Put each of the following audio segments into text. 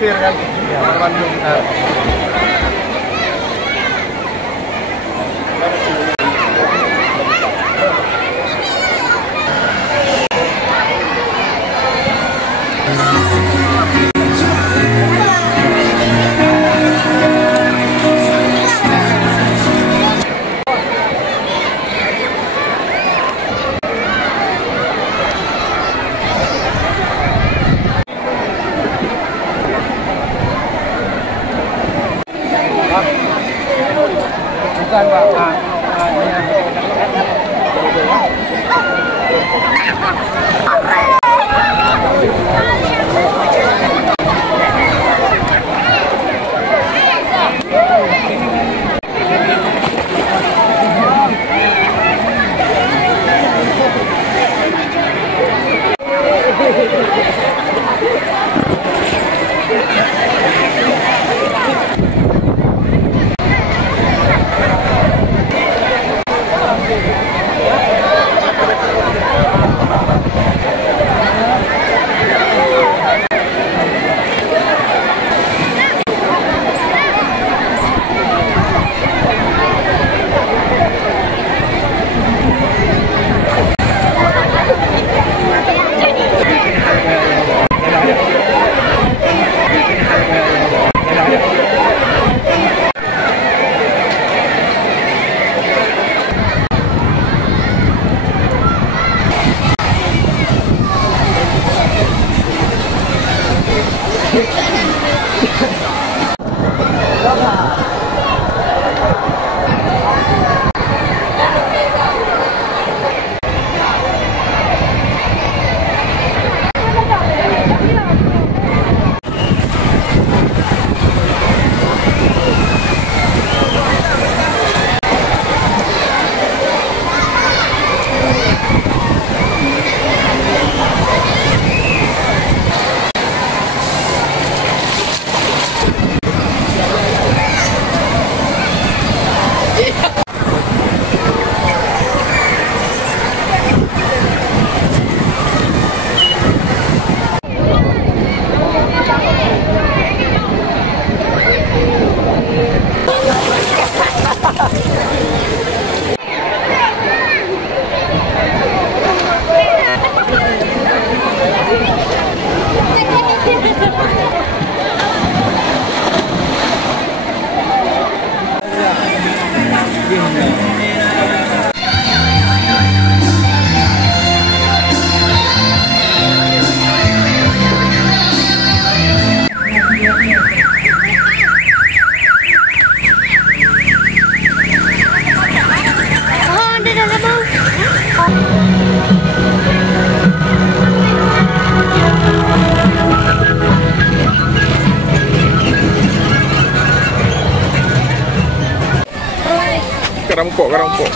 atmosfer kan Bandung kita. Bukan Pak, Kerampok.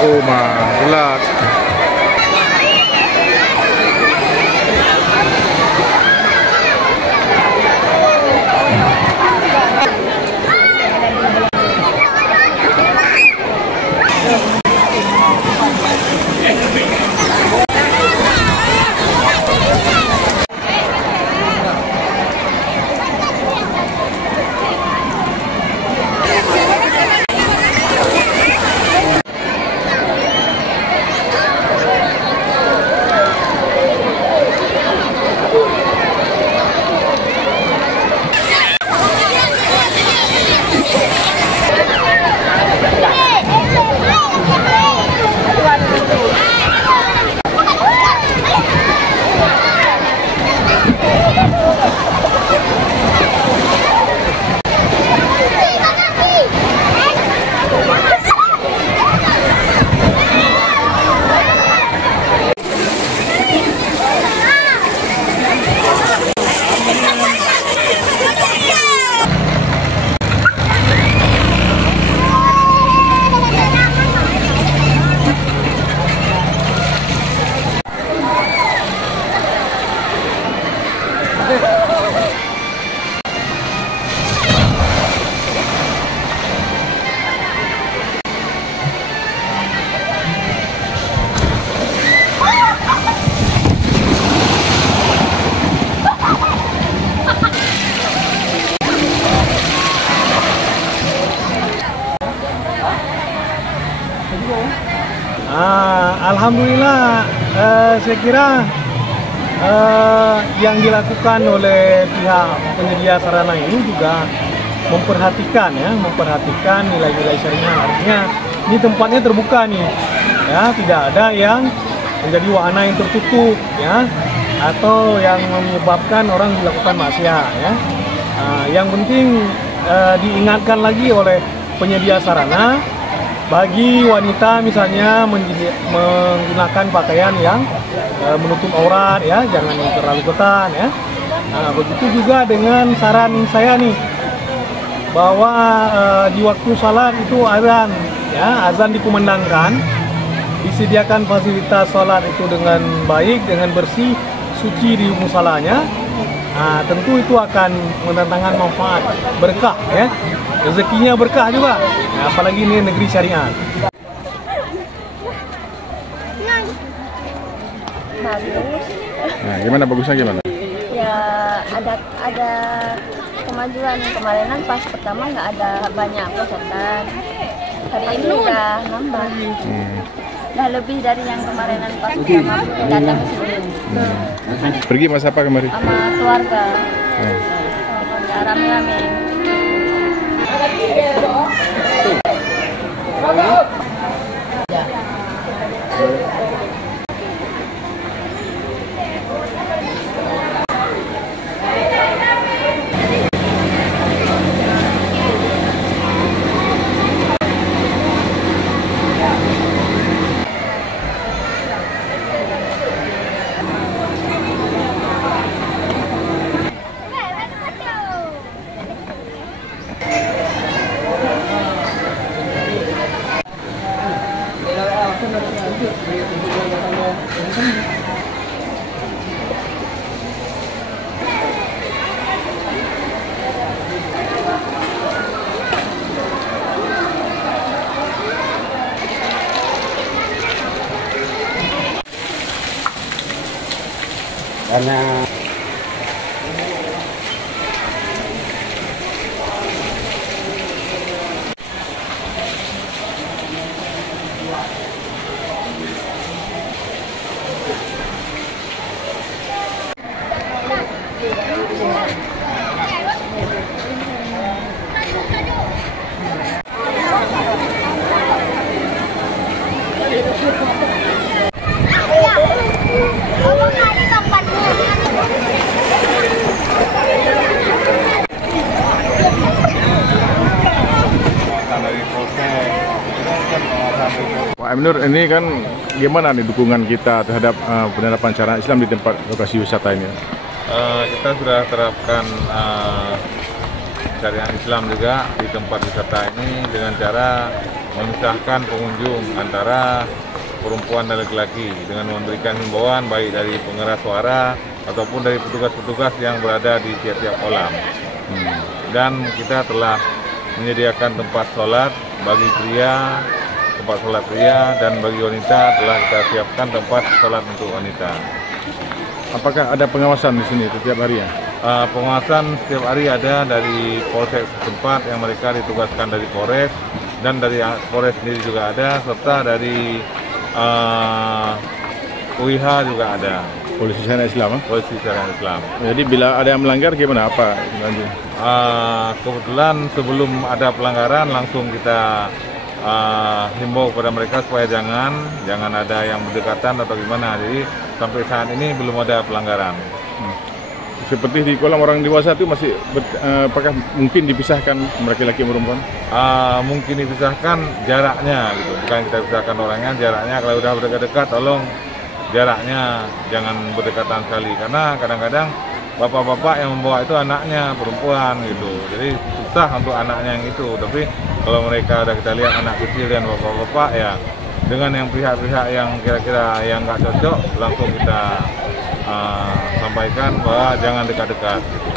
Oh my God. Alhamdulillah saya kira yang dilakukan oleh pihak penyedia sarana ini juga memperhatikan nilai-nilai syariah. Artinya ini tempatnya terbuka nih, ya, tidak ada yang menjadi wahana yang tertutup, ya, atau yang menyebabkan orang dilakukan maksiat, ya. Yang penting diingatkan lagi oleh penyedia sarana bagi wanita misalnya menggunakan pakaian yang menutup aurat, ya, jangan terlalu ketat, ya. Begitu juga dengan saran saya nih, bahwa di waktu salat itu azan, ya, azan dikumandangkan, disediakan fasilitas salat itu dengan baik, dengan bersih, suci di musalanya. Tentu itu akan mendatangkan manfaat, berkah, ya, rezekinya berkah juga, ya, apalagi ini negeri syariah. Bagus. Nah, gimana bagusnya gimana? Ya ada kemajuan. Kemarinan pas pertama nggak ada banyak peserta. Hari ini udah nambah. Udah lebih dari yang kemarinan pas pertama datang ke sini. Pergi mas apa kemarin? Sama keluarga. Rame-rame. Karena Pak Aminur, ini kan gimana nih dukungan kita terhadap penerapan syariat Islam di tempat lokasi wisata ini? Kita sudah terapkan syariat Islam juga di tempat wisata ini dengan cara memisahkan pengunjung antara perempuan dan laki-laki dengan memberikan himbauan baik dari pengeras suara ataupun dari petugas-petugas yang berada di tiap-tiap kolam. Dan kita telah menyediakan tempat sholat bagi pria, tempat sholat pria, dan bagi wanita telah kita siapkan tempat sholat untuk wanita. Apakah ada pengawasan di sini setiap hari ya? Pengawasan setiap hari ada dari polsek setempat yang mereka ditugaskan dari Polres, dan dari Polres sendiri juga ada, serta dari UIH juga ada. Polisi syariat Islam? Polisi syariat Islam. Jadi bila ada yang melanggar gimana? Apa? Kebetulan sebelum ada pelanggaran langsung kita himbau kepada mereka supaya jangan ada yang berdekatan atau gimana. Jadi sampai saat ini belum ada pelanggaran. Seperti di kolam orang dewasa itu masih apakah mungkin dipisahkan laki-laki dan perempuan? Mungkin dipisahkan jaraknya gitu. Bukan kita pisahkan orangnya, jaraknya. Kalau udah berdekat-dekat tolong jaraknya jangan berdekatan sekali, karena kadang-kadang bapak-bapak yang membawa itu anaknya perempuan gitu. Jadi susah untuk anaknya yang itu. Tapi kalau mereka udah kita lihat anak kecil dan bapak-bapak, ya dengan yang pihak-pihak yang kira-kira yang nggak cocok langsung kita sampaikan bahwa jangan dekat-dekat gitu.